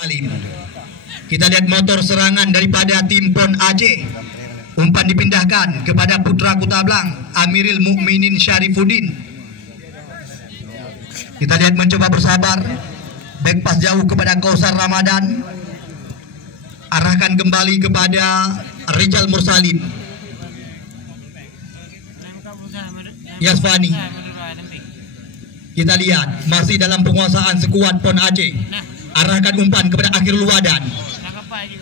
Halim. Kita lihat motor serangan daripada tim Pon Aceh. Umpan dipindahkan kepada putra Kutablang, Amiril Mukminin Syarifuddin. Kita lihat mencoba bersabar. Back pass jauh kepada Kausar Ramadan. Arahkan kembali kepada Rijal Mursalin. Yasfani. Kita lihat masih dalam penguasaan skuad Pon Aceh. Arahkan umpan kepada Akhirul Wadan.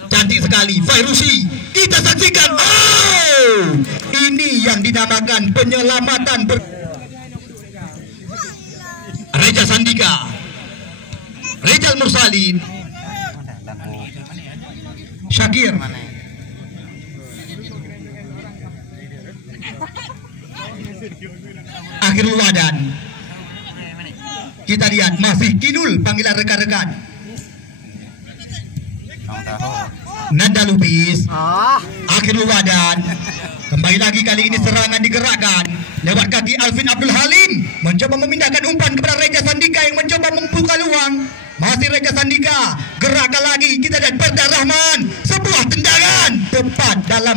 Cantik sekali Fairusi. Kita saksikan. Oh, ini yang dinamakan penyelamatan Reja Sandika, Rijal Mursalin, Syakir, Akhirul Wadan. Kita lihat masih Kidul panggilan rekan-rekan. Nanda Lubis, Akhirul Wadan. Kembali lagi kali ini serangan digerakkan lewat kaki Alvin Abdul Halim, mencoba memindahkan umpan kepada Reja Sandika yang mencoba membuka luang. Masih Reja Sandika, gerakkan lagi. Kita lihat Perda Rahman, sebuah tendangan tepat dalam.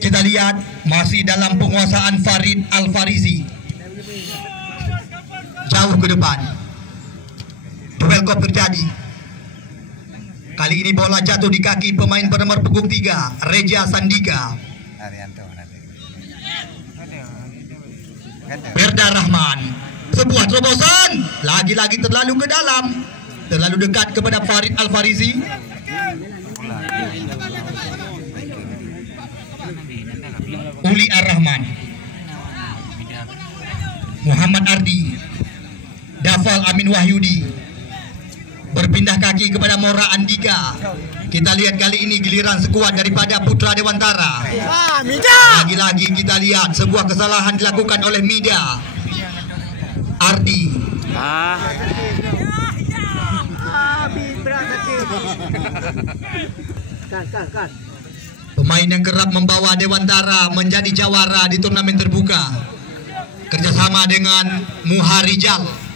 Kita lihat masih dalam penguasaan Farid Al-Farizi. Jauh ke depan. Duel kop terjadi. Kali ini bola jatuh di kaki pemain bernomor punggung 3, Reja Sandika. Perda Rahman, sebuah terobosan, lagi-lagi terlalu ke dalam, terlalu dekat kepada Farid Al-Farizi. Uli Ar-Rahman, Muhammad Ardi, Dafal Amin Wahyudi. Berpindah kaki kepada Mora Andika. Kita lihat kali ini giliran sekuat daripada Putra Dewantara. Lagi-lagi kita lihat sebuah kesalahan dilakukan oleh Mida. Ardi. Pemain yang kerap membawa Dewantara menjadi jawara di turnamen terbuka. Kerjasama dengan Muharijal.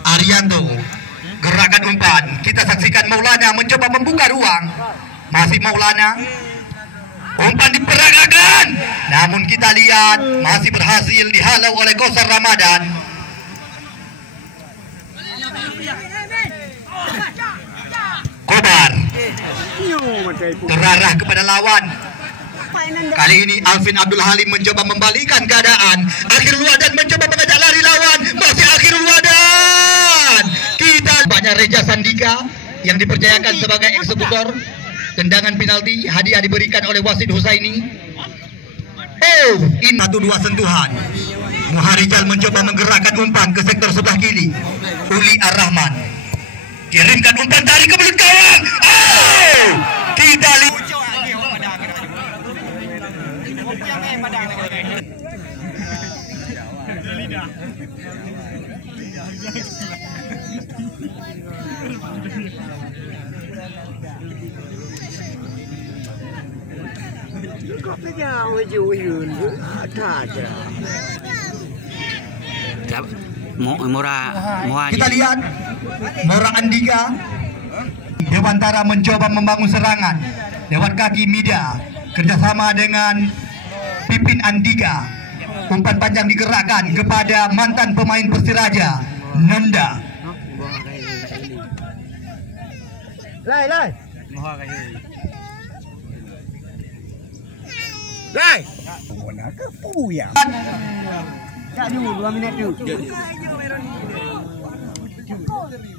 Arianto, gerakan umpan. Kita saksikan Maulana mencoba membuka ruang. Masih Maulana. Umpan diperagakan. Namun kita lihat masih berhasil dihalau oleh Kausar Ramadan. Kobar terarah kepada lawan. Kali ini Alvin Abdul Halim mencoba membalikan keadaan. Akhirul Wadan mencoba mengajak lari lawan. Masih Akhirul Wadan. Kita banyak Reja Sandika yang dipercayakan sebagai eksekutor tendangan penalti. Hadiah diberikan oleh wasit Husaini. Oh, ini 1-2 sentuhan. Muharijal mencoba menggerakkan umpan ke sektor sebelah kiri. Uli Ar-Rahman kirimkan umpan dari ke belut gawang. Oh, kita lihat. Kita lihat Mora Andika. Dewantara mencoba membangun serangan lewat kaki Mida kerjasama dengan Pipin Andika. Umpan panjang digerakkan kepada mantan pemain Persiraja, Nanda. Lai.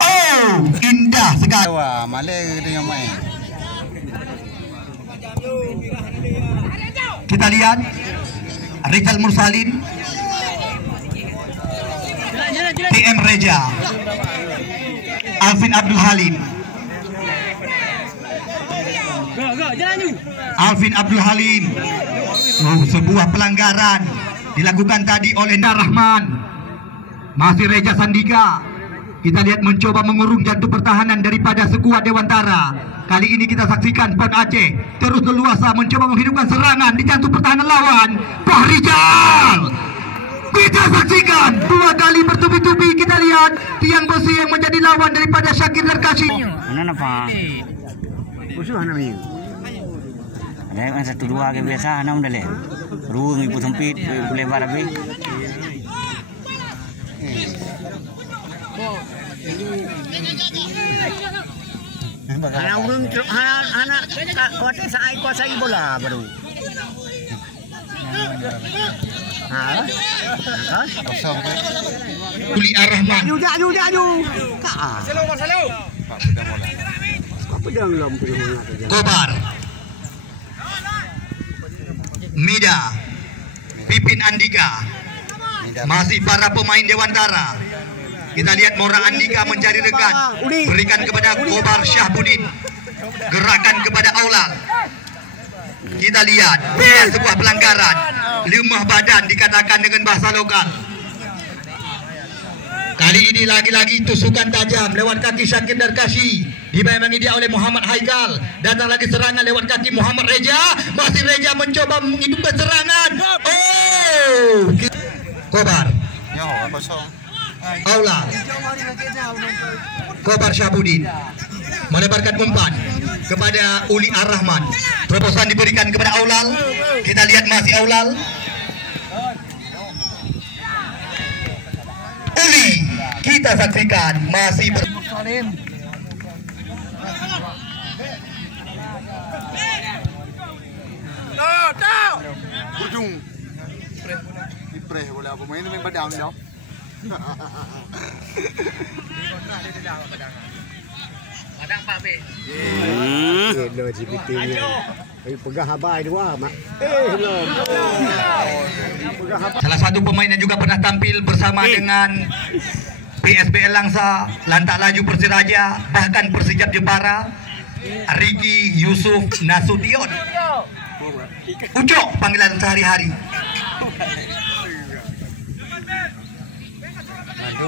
Oh, indah sekali. Kita lihat Rijal Mursalin, TM Reja, Alvin Abdul Halim. Alvin Abdul Halim. Oh, sebuah pelanggaran dilakukan tadi oleh Rahman. Masih Reja Sandika. Kita lihat mencoba mengurung jantung pertahanan daripada sekuat Dewantara. Kali ini kita saksikan Pon Aceh terus leluasa mencoba menghidupkan serangan di jantung pertahanan lawan. Fahrijal Kita saksikan 2 kali bertubi-tubi. Kita lihat tiang besi yang menjadi lawan daripada Syakir Darkashi. Mana apa? Usuh namanya. Ada yang 1-2 ke biasa nam dah le. Ruang ibu sempit lebar habis. Anak urang anak kuatnya saya kuasai bola baru. Uli Ar-Rahman. Aju. Kobar. Mida. Pipin Andika. Masih para pemain Dewantara. Kita lihat Mora Andika mencari rekan. Berikan kepada Kobar Syahbudin. Gerakan kepada Aulal. Kita lihat sebuah pelanggaran. Lemah badan dikatakan dengan bahasa lokal. Kali ini lagi-lagi tusukan tajam lewat kaki Syakir Darkashi. Dibayangi dia oleh Muhammad Haikal. Datang lagi serangan lewat kaki Muhammad Reja. Masih Reja mencoba menghidupkan serangan. Oh, Kobar. Aula. Kobar Syahbudin melebarkan umpan kepada Uli Ar-Rahman. Terobosan diberikan kepada Aulal. Kita lihat masih Aulal. Uli, kita saksikan masih Ujung. Ipre boleh apa main main padang dah. Padang Pak B. Lo GPT ni. Pegang habai dua mak. Belum. Salah satu pemain yang juga pernah tampil bersama dengan PSBL Langsa, Lantak Laju Persiraja, bahkan Persijap Jepara, Riki Yusuf Nasution. Ucok panggilan sehari-hari.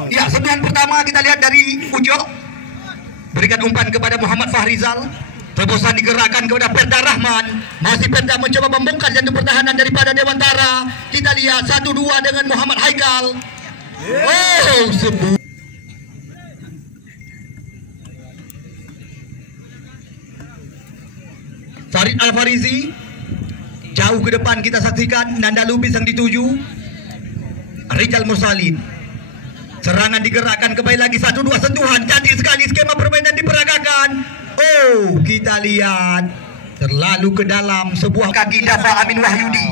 Ya, sentuhan pertama kita lihat dari Ucok. Berikan umpan kepada Muhammad Fahrizal. Terobosan digerakkan kepada Perda Rahman. Masih Perda mencoba membongkar jantung pertahanan daripada Dewantara. Kita lihat 1-2 dengan Muhammad Haikal. Oh, sebuah Farid Al-Farizi. Jauh ke depan kita saksikan Nanda Lubis yang dituju. Rizal Mursalin. Serangan digerakkan kembali lagi 1-2 sentuhan. Cantik sekali skema permainan diperagakan. Oh, kita lihat terlalu ke dalam sebuah kaki Dafa Amin Wahyudi.